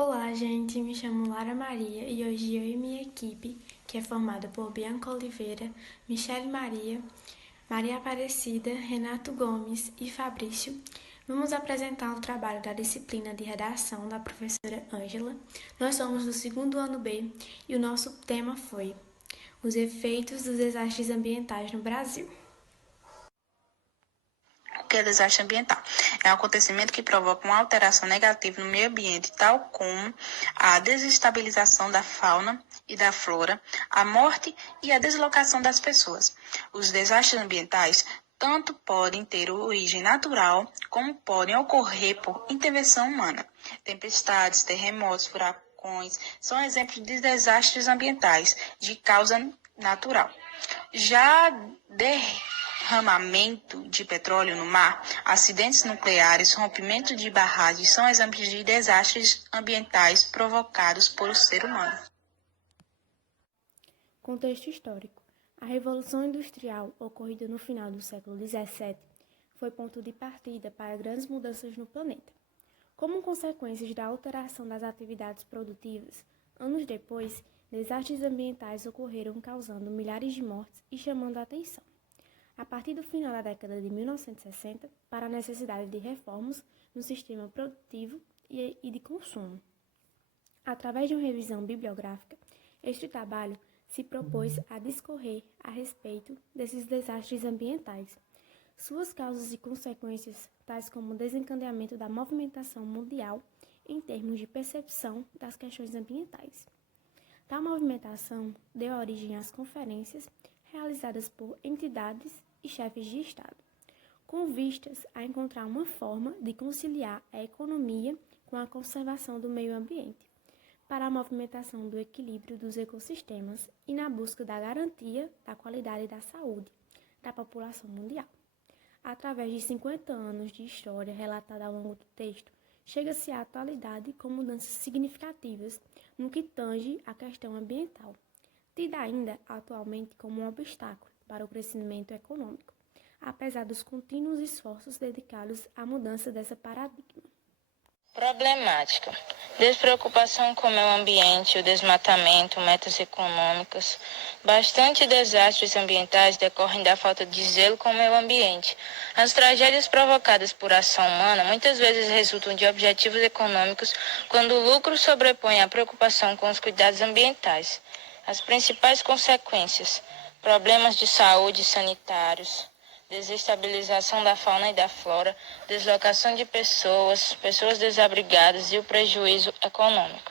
Olá, gente, me chamo Lara Maria e hoje eu e minha equipe, que é formada por Bianca Oliveira, Michele Maria, Maria Aparecida, Renato Gomes e Fabrício, vamos apresentar o trabalho da disciplina de redação da professora Ângela. Nós somos do segundo ano B e o nosso tema foi os efeitos dos desastres ambientais no Brasil. O que é desastre ambiental? É um acontecimento que provoca uma alteração negativa no meio ambiente, tal como a desestabilização da fauna e da flora, a morte e a deslocação das pessoas. Os desastres ambientais tanto podem ter origem natural, como podem ocorrer por intervenção humana. Tempestades, terremotos, furacões são exemplos de desastres ambientais de causa natural. Já derramamento de petróleo no mar, acidentes nucleares, rompimento de barragens são exemplos de desastres ambientais provocados por o ser humano. Contexto histórico. A Revolução Industrial, ocorrida no final do século XVII, foi ponto de partida para grandes mudanças no planeta. Como consequências da alteração das atividades produtivas, anos depois, desastres ambientais ocorreram causando milhares de mortes e chamando a atenção. A partir do final da década de 1960, para a necessidade de reformas no sistema produtivo e de consumo. Através de uma revisão bibliográfica, este trabalho se propôs a discorrer a respeito desses desastres ambientais, suas causas e consequências, tais como o desencadeamento da movimentação mundial em termos de percepção das questões ambientais. Tal movimentação deu origem às conferências realizadas por entidades e chefes de Estado, com vistas a encontrar uma forma de conciliar a economia com a conservação do meio ambiente, para a movimentação do equilíbrio dos ecossistemas e na busca da garantia da qualidade da saúde da população mundial. Através de 50 anos de história relatada ao longo do texto, chega-se à atualidade com mudanças significativas no que tange à questão ambiental, tida ainda atualmente como um obstáculo para o crescimento econômico, apesar dos contínuos esforços dedicados à mudança dessa paradigma. Problemática. Despreocupação com o meio ambiente, o desmatamento, metas econômicas. Bastante desastres ambientais decorrem da falta de zelo com o meio ambiente. As tragédias provocadas por ação humana muitas vezes resultam de objetivos econômicos quando o lucro sobrepõe a preocupação com os cuidados ambientais. As principais consequências: problemas de saúde sanitários, desestabilização da fauna e da flora, deslocação de pessoas desabrigadas e o prejuízo econômico.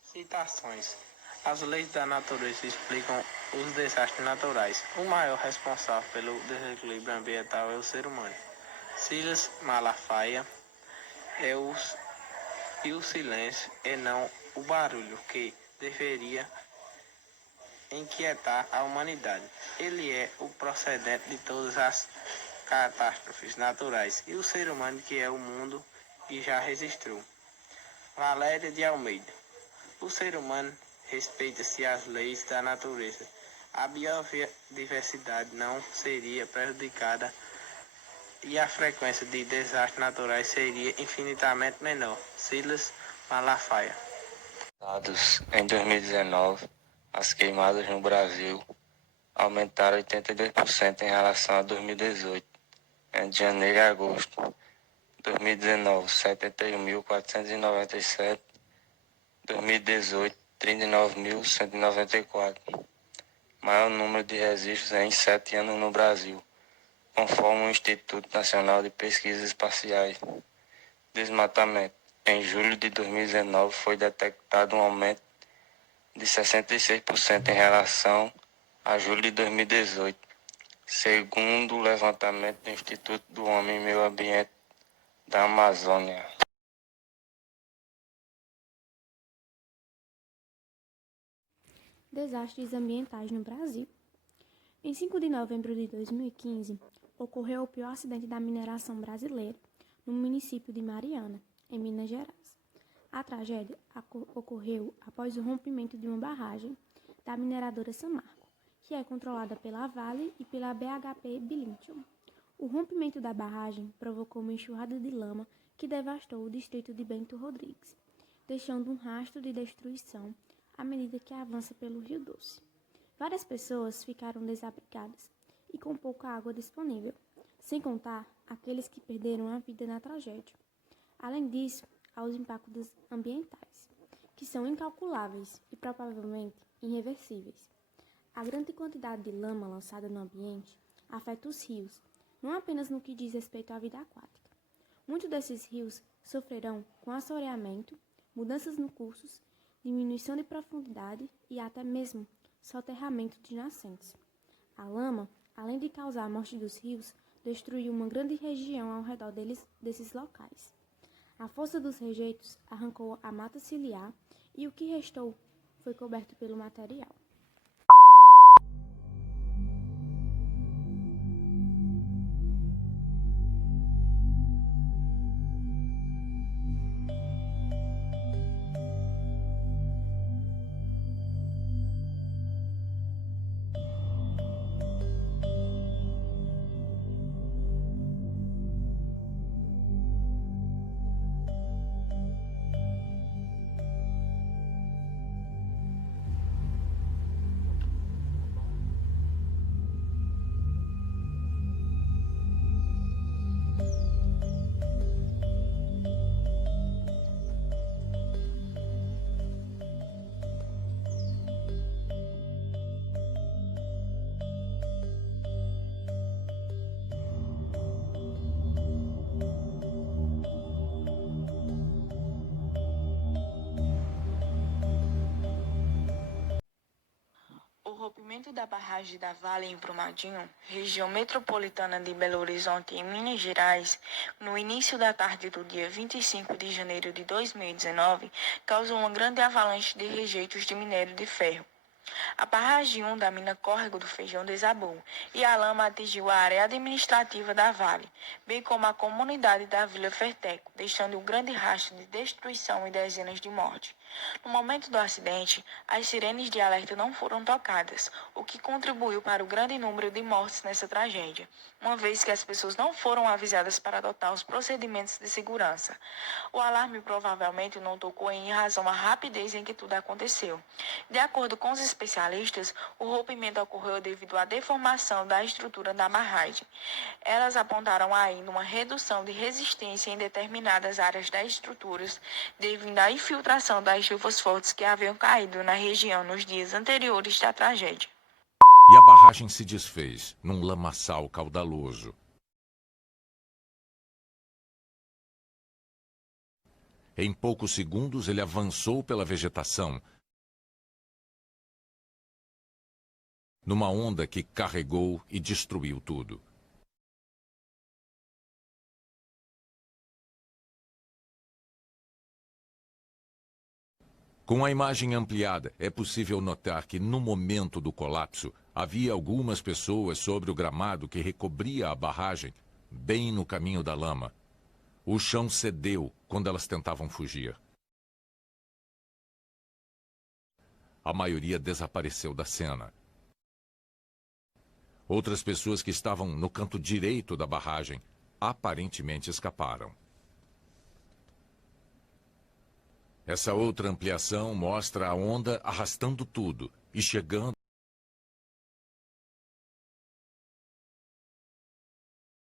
Citações. As leis da natureza explicam os desastres naturais. O maior responsável pelo desequilíbrio ambiental é o ser humano. Silas Malafaia e o silêncio e não o barulho que deveria inquietar a humanidade. Ele é o procedente de todas as catástrofes naturais e o ser humano que é o mundo e já registrou. Valéria de Almeida. O ser humano respeita-se as leis da natureza. A biodiversidade não seria prejudicada e a frequência de desastres naturais seria infinitamente menor. Silas Malafaia. Dados em 2019, as queimadas no Brasil aumentaram 82% em relação a 2018. Em janeiro e agosto, 2019, 71.497, 2018, 39.194. Maior número de registros em 7 anos no Brasil, conforme o Instituto Nacional de Pesquisas Espaciais. Desmatamento. Em julho de 2019 foi detectado um aumento de 66% em relação a julho de 2018, segundo o levantamento do Instituto do Homem e Meio Ambiente da Amazônia. Desastres ambientais no Brasil. Em 5 de novembro de 2015, ocorreu o pior acidente da mineração brasileira no município de Mariana, em Minas Gerais. A tragédia ocorreu após o rompimento de uma barragem da mineradora Samarco, que é controlada pela Vale e pela BHP Billiton. O rompimento da barragem provocou uma enxurrada de lama que devastou o distrito de Bento Rodrigues. deixando um rastro de destruição à medida que avança pelo Rio Doce. Várias pessoas ficaram desabrigadas e com pouca água disponível, sem contar aqueles que perderam a vida na tragédia. Além disso, há os impactos ambientais, que são incalculáveis e provavelmente irreversíveis. A grande quantidade de lama lançada no ambiente afeta os rios, não apenas no que diz respeito à vida aquática. Muitos desses rios sofrerão com assoreamento, mudanças no curso, diminuição de profundidade e até mesmo soterramento de nascentes. A lama, além de causar a morte dos rios, destruiu uma grande região ao redor desses locais. A força dos rejeitos arrancou a mata ciliar e o que restou foi coberto pelo material. O rompimento da barragem da Vale em Brumadinho, região metropolitana de Belo Horizonte, em Minas Gerais, no início da tarde do dia 25 de janeiro de 2019, causou uma grande avalanche de rejeitos de minério de ferro. A barragem 1 da mina Córrego do Feijão desabou e a lama atingiu a área administrativa da Vale, bem como a comunidade da Vila Ferteco, deixando um grande rastro de destruição e dezenas de mortes. No momento do acidente, as sirenes de alerta não foram tocadas, o que contribuiu para o grande número de mortes nessa tragédia, uma vez que as pessoas não foram avisadas para adotar os procedimentos de segurança. O alarme provavelmente não tocou em razão à rapidez em que tudo aconteceu. De acordo com os especialistas, o rompimento ocorreu devido à deformação da estrutura da barragem. Elas apontaram ainda uma redução de resistência em determinadas áreas das estruturas devido à infiltração das chuvas fortes que haviam caído na região nos dias anteriores da tragédia. E a barragem se desfez num lamaçal caudaloso. Em poucos segundos, ele avançou pela vegetação, numa onda que carregou e destruiu tudo. Com a imagem ampliada, é possível notar que, no momento do colapso, havia algumas pessoas sobre o gramado que recobria a barragem, bem no caminho da lama. O chão cedeu quando elas tentavam fugir. A maioria desapareceu da cena. Outras pessoas que estavam no canto direito da barragem aparentemente escaparam. Essa outra ampliação mostra a onda arrastando tudo e chegando